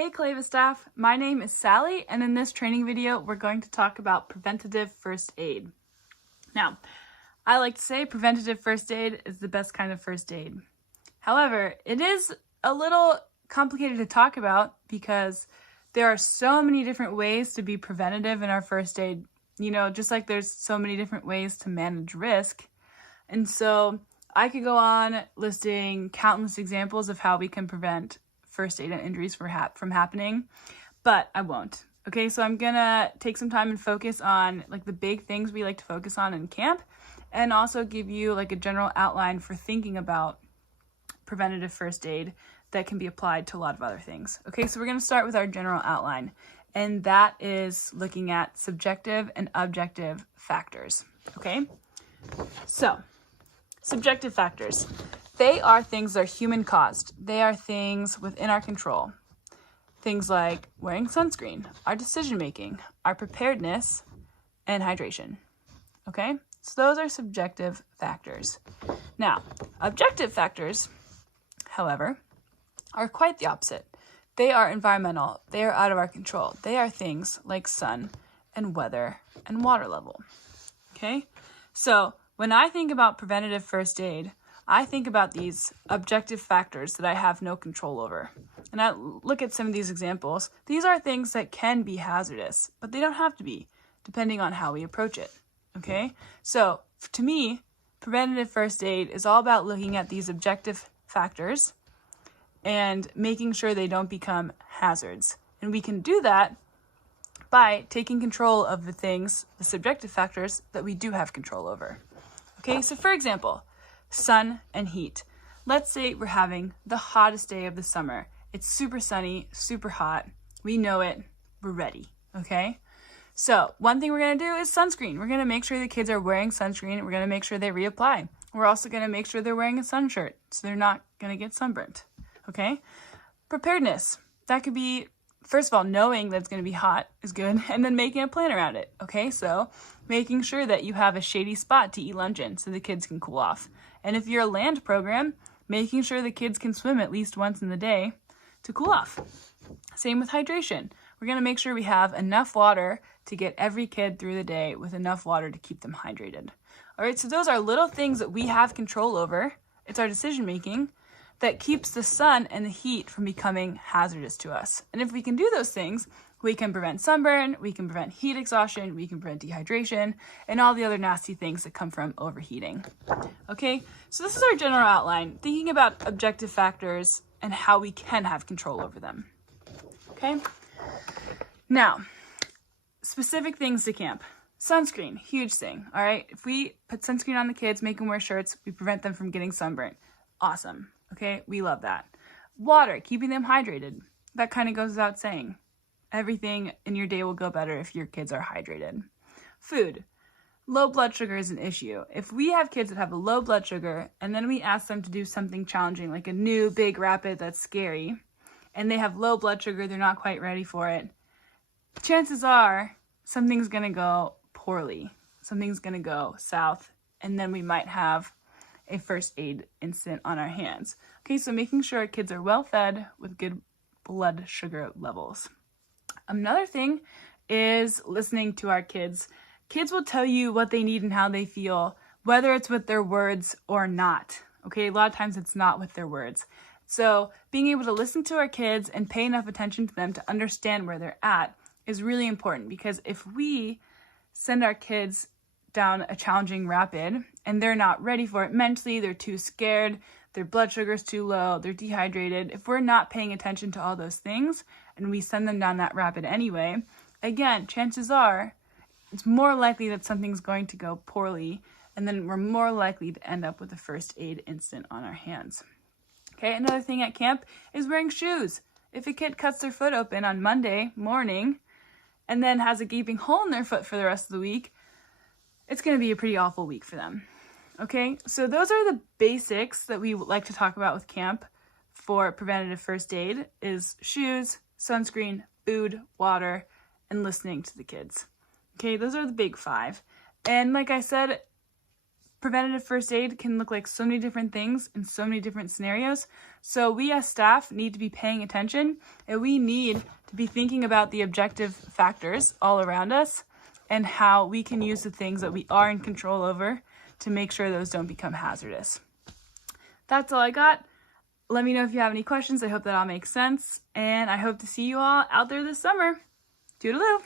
Hey Calleva staff, my name is Sally, and in this training video we're going to talk about preventative first aid. Now, I like to say preventative first aid is the best kind of first aid. However, it is a little complicated to talk about because there are so many different ways to be preventative in our first aid, just like there's so many different ways to manage risk. And so I could go on listing countless examples of how we can prevent first aid and injuries from happening, but I won't. Okay, so I'm gonna take some time and focus on the big things we like to focus on in camp, and also give you a general outline for thinking about preventative first aid that can be applied to a lot of other things. Okay, so we're gonna start with our general outline, and that is looking at subjective and objective factors. Okay, so subjective factors. They are things that are human caused. They are things within our control. Things like wearing sunscreen, our decision making, our preparedness, and hydration. Okay? So those are subjective factors. Now, objective factors, however, are quite the opposite. They are environmental. They are out of our control. They are things like sun and weather and water level. Okay? So when I think about preventative first aid, I think about these objective factors that I have no control over. And I look at some of these examples. These are things that can be hazardous, but they don't have to be, depending on how we approach it. Okay? So, to me, preventative first aid is all about looking at these objective factors and making sure they don't become hazards. And we can do that by taking control of the things, the subjective factors, that we do have control over. Okay? So, for example, sun and heat. Let's say we're having the hottest day of the summer. It's super sunny, super hot. We know it. We're ready. Okay? So one thing we're going to do is sunscreen. We're going to make sure the kids are wearing sunscreen. We're going to make sure they reapply. We're also going to make sure they're wearing a sun shirt so they're not going to get sunburnt. Okay? Preparedness. That could be, first of all, knowing that it's going to be hot is good, and then making a plan around it. Okay? So making sure that you have a shady spot to eat lunch in so the kids can cool off. And if you're a land program, making sure the kids can swim at least once in the day to cool off. Same with hydration. We're going to make sure we have enough water to get every kid through the day with enough water to keep them hydrated. All right, so those are little things that we have control over. It's our decision making that keeps the sun and the heat from becoming hazardous to us. And if we can do those things, we can prevent sunburn, we can prevent heat exhaustion, we can prevent dehydration, and all the other nasty things that come from overheating. Okay, so this is our general outline, thinking about objective factors and how we can have control over them. Okay, now, specific things to camp. Sunscreen, huge thing, all right? If we put sunscreen on the kids, make them wear shirts, we prevent them from getting sunburnt. Awesome, okay, we love that. Water, keeping them hydrated. That kind of goes without saying. Everything in your day will go better if your kids are hydrated. Food. Low blood sugar is an issue. If we have kids that have a low blood sugar and then we ask them to do something challenging, like a new big rapid that's scary, and they have low blood sugar, they're not quite ready for it, chances are something's going to go poorly. Something's going to go south, and then we might have a first aid incident on our hands. Okay, so making sure our kids are well fed with good blood sugar levels. Another thing is listening to our kids. Kids will tell you what they need and how they feel, whether it's with their words or not. Okay, a lot of times it's not with their words. So being able to listen to our kids and pay enough attention to them to understand where they're at is really important, because if we send our kids down a challenging rapid and they're not ready for it mentally, they're too scared, their blood sugar's too low, they're dehydrated, if we're not paying attention to all those things and we send them down that rapid anyway, again, chances are it's more likely that something's going to go poorly, and then we're more likely to end up with a first aid incident on our hands. Okay, another thing at camp is wearing shoes. If a kid cuts their foot open on Monday morning and then has a gaping hole in their foot for the rest of the week, it's going to be a pretty awful week for them. Okay, so those are the basics that we like to talk about with camp for preventative first aid: is shoes, sunscreen, food, water, and listening to the kids. Okay, those are the big five. And like I said, preventative first aid can look like so many different things in so many different scenarios. So we as staff need to be paying attention, and we need to be thinking about the objective factors all around us and how we can use the things that we are in control over to make sure those don't become hazardous. That's all I got. Let me know if you have any questions. I hope that all makes sense, and I hope to see you all out there this summer. Toodaloo!